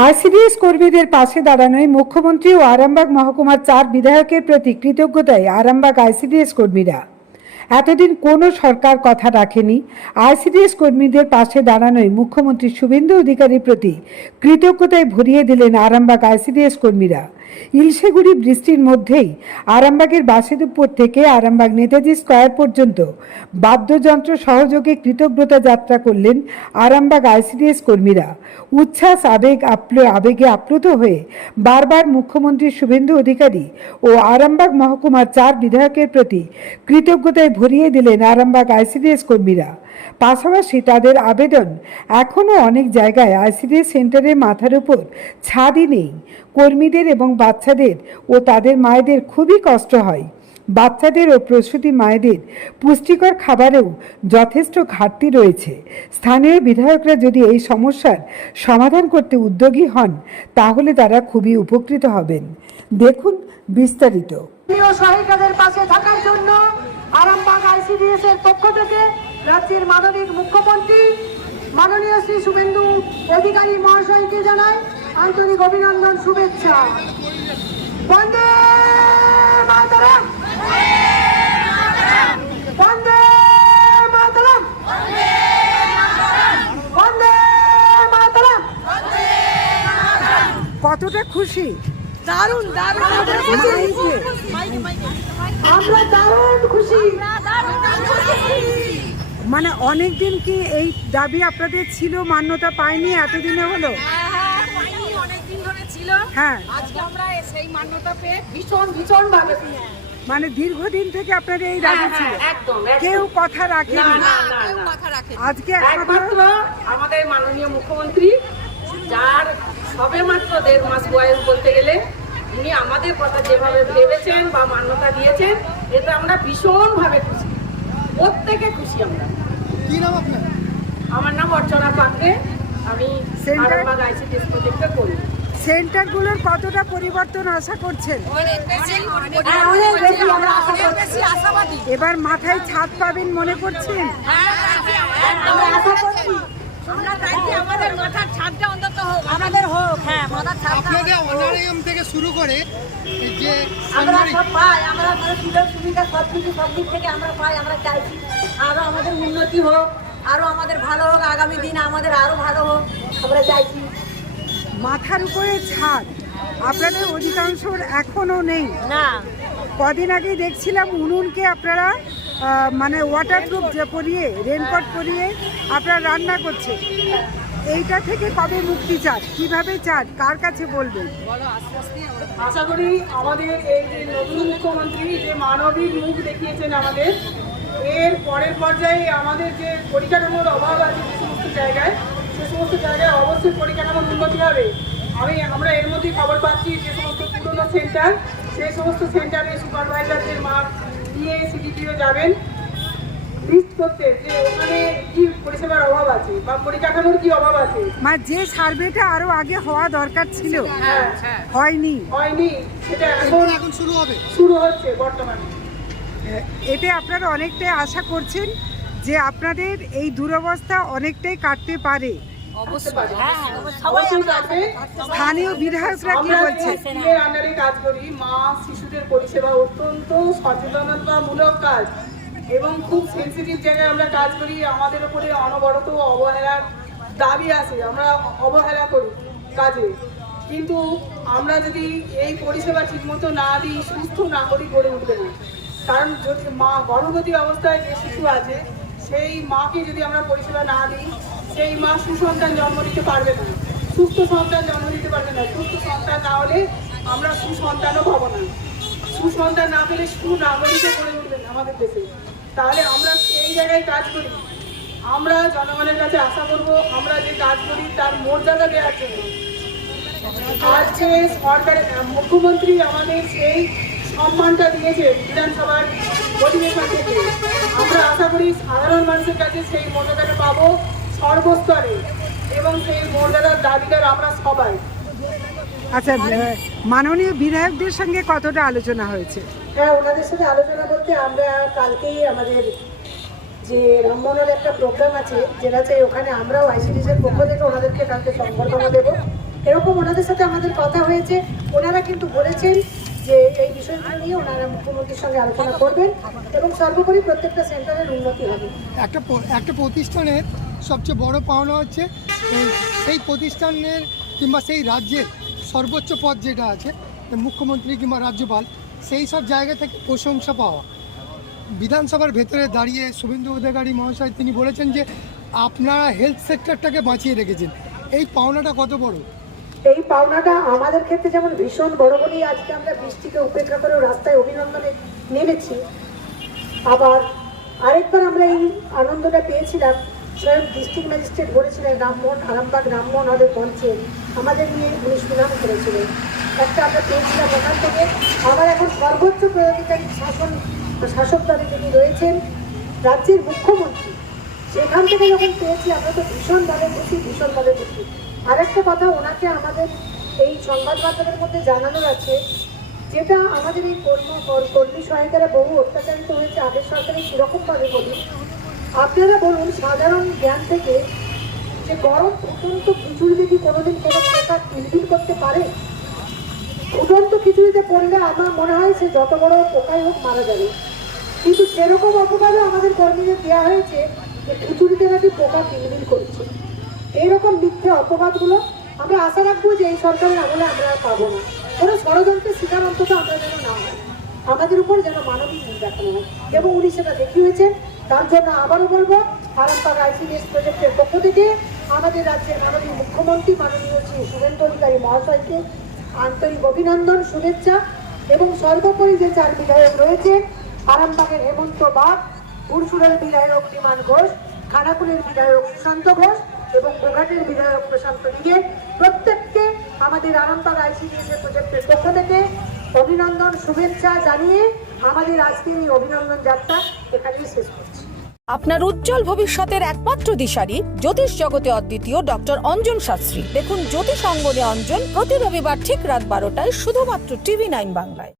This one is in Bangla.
আইসিডিএস কর্মীদের পাশে দাঁড়ানোয় মুখ্যমন্ত্রী ও আরামবাগ মহকুমার 4 বিধায়কের প্রতি কৃতজ্ঞতায় আরামবাগ আইসিডিএস কর্মীরা। এতদিন কোনো সরকার কথা রাখেনি। আইসিডিএস কর্মীদের পাশে দাঁড়ানোয় মুখ্যমন্ত্রী শুভেন্দু অধিকারীর প্রতি কৃতজ্ঞতায় ভরিয়ে দিলেন আরামবাগ আইসিডিএস কর্মীরা। ইলশেগুড়ি বৃষ্টির মধ্যেই আরামবাগের বাসেদুপুর থেকে আরামবাগ নেতাজি স্কয়ার পর্যন্ত বাদ্যযন্ত্র সহযোগে কৃতজ্ঞতা যাত্রা করলেন আরামবাগ আইসিডিএস কর্মীরা। উচ্ছ্বাস আবেগে আপ্লুত হয়ে বারবার মুখ্যমন্ত্রী শুভেন্দু অধিকারী ও আরামবাগ মহকুমার 4 বিধায়কের প্রতি কৃতজ্ঞতায় ভরিয়ে দিলেন আরামবাগ আইসিডিএস কর্মীরা। পাশাপাশি তাদের আবেদন, এখনও অনেক জায়গায় আইসিডিএস সেন্টারের মাথার উপর ছাদই নেই। কর্মীদের এবং বাচ্চাদের ও তাদের মায়েদের খুবই কষ্ট হয়। বাচ্চাদের ও প্রসূতি মায়েদের পুষ্টিকর খাবারেও যথেষ্ট ঘাটতি রয়েছে। স্থানীয় বিধায়করা যদি এই সমস্যার সমাধান করতে উদ্যোগী হন তাহলে তারা খুবই উপকৃত হবেন। দেখুন বিস্তারিত। সহায়িকাদের পাশে থাকার জন্য আরামবাগ আইসিডিএস এর পক্ষ থেকে রাজ্যের মাননীয় মুখ্যমন্ত্রী মাননীয় শ্রী শুভেন্দু অধিকারী মহাশয়কে জানাই আন্তরিক অভিনন্দন, শুভেচ্ছা। বন্দে মাতরম, বন্দে মাতরম, বন্দে মাতরম। কতটা খুশি! দারুণ দারুণ, আমরা দারুণ খুশি। মানে অনেকদিন কি এই দাবি আপনাদের ছিল, মান্যতা পায়নি এতদিনে হলো? অনেকদিন ধরে ছিল, হ্যাঁ, আজকে আমরা সেই মান্যতা পেয়ে ভীষণ ভাবে, মানে দীর্ঘদিন থেকে আপনাদের এই দাবি ছিল, কেউ কথা রাখেনি। আজকে একমাত্র আমাদের মাননীয় মুখ্যমন্ত্রী, যার সবে মাত্র 1.5 মাস বয়স বলতে গেলে, উনি আমাদের কথা যেভাবে ভেবেছেন বা মান্যতা দিয়েছেন, এতে আমরা ভীষণ ভাবে খুশি, প্রত্যেকে খুশি আমরা। কি নাম আপনার? আমার নাম অর্চনা পাত্রে, আমি আরামবাগ আইসিডিএস প্রজেক্টে করি। সেন্টারগুলোর কতটা পরিবর্তন আশা করছেন? এবার মাথায় ছাদ পাবেন মনে করছেন? আপনাদের অনারিয়াম থেকে শুরু করে যে আমরা সব পাই, আমরা সুযোগ সুবিধা সব দিক থেকে আমরা পাই। আমরা চাইছি আরো আমাদের উন্নতি হোক, আরো আমাদের ভালো হোক, আগামী দিন আমাদের আরো ভালো হোক, আমরা চাইছি। মাথার উপরে ছাদ আপনাদের অধিকাংশর এখনো নেই। না, কদিন আগেই দেখছিলাম উনুনকে আপনারা মানে ওয়াটারপ্রুফ যে পরিয়ে, রেনকোট পরিয়ে আপনারা রান্না করছেন। এইটা থেকে কবে মুক্তি চান, কিভাবে চান, কার কাছে বলবেন? আশা করি আমাদের এই যে নতুন মুখ্যমন্ত্রী যে মানবিক মুখ দেখিয়েছেন আমাদের, এর পরের পর্যায়ে আমাদের যে পরিকাঠামোর অভাব আছে যে সমস্ত জায়গায়, সে সমস্ত জায়গায় অবশ্যই পরিকাঠামোর উন্নতি হবে। আমরা এর মধ্যে খবর পাচ্ছি যে সমস্ত পুরনো সেন্টার, সেই সমস্ত সেন্টারে সুপারভাইজারদের মাঠ দিয়ে সিডিপিও যাবেন লিস্ট করতে, যে ওখানে কি পরিষেবার অভাব আছে বা পরিকাঠামোর কি অভাব আছে। মানে যে সার্ভেটা আরো আগে হওয়া দরকার ছিল, হয়নি, সেটা এখন শুরু হচ্ছে বর্তমানে। এতে আপনারা অনেকটাই আশা করছেন যে আপনাদের এই দুরবস্থা অনেকটাই কাটতে পারে। স্থানীয় বিধায়করা কি বলছেন? কাজ করি, মা শিশুদের পরিষেবা অত্যন্ত সচেতনতামূলক কাজ এবং খুব সেন্সিটিভ জায়গায় আমরা কাজ করি। আমাদের উপরে অনবরত অবহেলার দাবি আছে, আমরা অবহেলা করি কাজে। কিন্তু আমরা যদি এই পরিষেবা ঠিকমতো না দিই, সুস্থ নাগরিক গড়ে উঠবে না। কারণ যদি মা গর্ভবতী অবস্থায় যে শিশু আছে, সেই মাকে যদি আমরা পরিষেবা না দিই, সেই মা সুসন্তান জন্ম দিতে পারবে না, সুস্থ সন্তান জন্ম দিতে পারবে না। সুস্থ সন্তান না হলে আমরা সুসন্তানও পাবো না। সুসন্তান না পেলে সুনাগরিকও গড়ে উঠবে না আমাদের দেশে। তাহলে আমরা সেই জায়গায় কাজ করি। আমরা জনগণের কাছে আশা করব, আমরা যে কাজ করি তার মর্যাদা দেওয়ার জন্য। আজকে সরকারের মুখ্যমন্ত্রী আমাদের সেই সম্মানটা দিয়েছে বিধানসভার অধিবেশন থেকে। আমরা আশা করি সাধারণ মানুষের কাছে সেই মর্যাদাটা পাবো সর্বস্তরে, এবং সেই মর্যাদার দাবিদার আমরা সবাই। আচ্ছা, মাননীয় বিধায়কদের সঙ্গে কতটা আলোচনা হয়েছে? হ্যাঁ, ওনাদের সাথে আলোচনা করতে আমরা কালকেই আমাদের যে রামমোহনের একটা প্রোগ্রাম আছে জেলা চাই, ওখানে আমরাও আইসিডিএস এর পক্ষ থেকে ওনাদেরকে কালকে সংবর্ধনা দেবো এরকম ওনাদের সাথে আমাদের কথা হয়েছে। ওনারা কিন্তু বলেছেন যে এই বিষয়গুলো নিয়ে ওনারা মুখ্যমন্ত্রীর সঙ্গে আলোচনা করবেন এবং সর্বোপরি প্রত্যেকটা সেন্টারের উন্নতি হবে। একটা প্রতিষ্ঠানের সবচেয়ে বড় পাওনা হচ্ছে সেই প্রতিষ্ঠানের কিংবা সেই রাজ্যের সর্বোচ্চ পদ যেটা আছে মুখ্যমন্ত্রী কিংবা রাজ্যপাল, সেই সব জায়গা থেকে প্রশংসা পাওয়া। বিধানসভার ভেতরে দাঁড়িয়ে শুভেন্দু অধিকারী মহাশয় তিনি বলেছেন যে আপনারা হেলথ সেক্টরটাকে বাঁচিয়ে রেখেছেন। এই পাওনাটা কত বড়? এই পাওনাটা আমাদের ক্ষেত্রে যেমন ভীষণ বড় বলেই আজকে আমরা বৃষ্টিকে উপেক্ষা করে রাস্তায় অভিনন্দনে নেমেছি। আবার আরেকবার আমরা এই আনন্দটা পেয়েছিলাম, স্বয়ং ডিস্ট্রিক্ট ম্যাজিস্ট্রেট বলেছিলেন রামমোহন, আরামবাগ রামমোহন হলের মঞ্চে আমাদের নিয়ে উনি সুনাম করেছিলেন। একটা আমরা পেয়েছিলাম ওখান থেকে। আবার এখন সর্বোচ্চ প্রয়োগকারী শাসক দলে যিনি রয়েছেন রাজ্যের মুখ্যমন্ত্রী, সেখান থেকে যখন পেয়েছি আমরা তো ভীষণভাবে খুশি। আরেকটা কথা ওনাকে আমাদের এই সংবাদ মাধ্যমের মধ্যে জানানোর আছে, যেটা আমাদের এই কর্মী সহায়িকারা বহু অত্যাচারিত হয়েছে আগের সরকারে কীরকমভাবে বলি। আপনারা বলুন সাধারণ জ্ঞান থেকে যে গরম ফুটন্ত খিচুড়িতে কি কোনোদিন কোনো পোকা কিলবিল করতে পারে? ফুটন্ত খিচুড়িতে পড়লে আমার মনে হয় সে যত বড় পোকাই হোক মারা যাবে। কিন্তু সেরকম অপবাদও আমাদের কর্মীদের দেওয়া হয়েছে যে খিচুড়িতে নাকি পোকা কিলবিল করছে। এইরকম মিথ্যে অপবাদগুলো আমরা আশা রাখবো যে এই সরকারের আমলে আমরা আর পাবো না। কোনো ষড়যন্ত্রের শিকার অন্তত আমরা যেন না হয়, আমাদের উপর যেন মানবিক মুখ দেখানো হয় এবং উনি সেটা দেখিয়েছেন। তার জন্য আবারও বলবো আরামবাগ আইসিডিএস প্রজেক্টের পক্ষ থেকে আমাদের রাজ্যের মাননীয় মুখ্যমন্ত্রী মাননীয় শ্রী শুভেন্দু অধিকারী মহাশয়কে আন্তরিক অভিনন্দন, শুভেচ্ছা এবং সর্বোপরি যে 4 বিধায়ক রয়েছে, আরামবাগের হেমন্ত বাগ, পুরসুরের বিধায়ক বিমান ঘোষ, খানাকুলের বিধায়ক সুশান্ত ঘোষ এবং গোঘাটের বিধায়ক প্রশান্ত নিগে, প্রত্যেককে আমাদের আরামবাগ আইসিডিএস প্রজেক্টের পক্ষ থেকে অভিনন্দন, শুভেচ্ছা জানিয়ে আমাদের আজকের এই অভিনন্দন যাত্রা এখানেই শেষ করছি। আপনার উজ্জ্বল ভবিষ্যতের একমাত্র দিশারি জ্যোতিষ জগতে অদ্বিতীয় ডক্টর অঞ্জন শাস্ত্রী। দেখুন জ্যোতিষ অঙ্গনে অঞ্জন প্রতি রবিবার ঠিক রাত 12টায় শুধুমাত্র TV9 বাংলায়।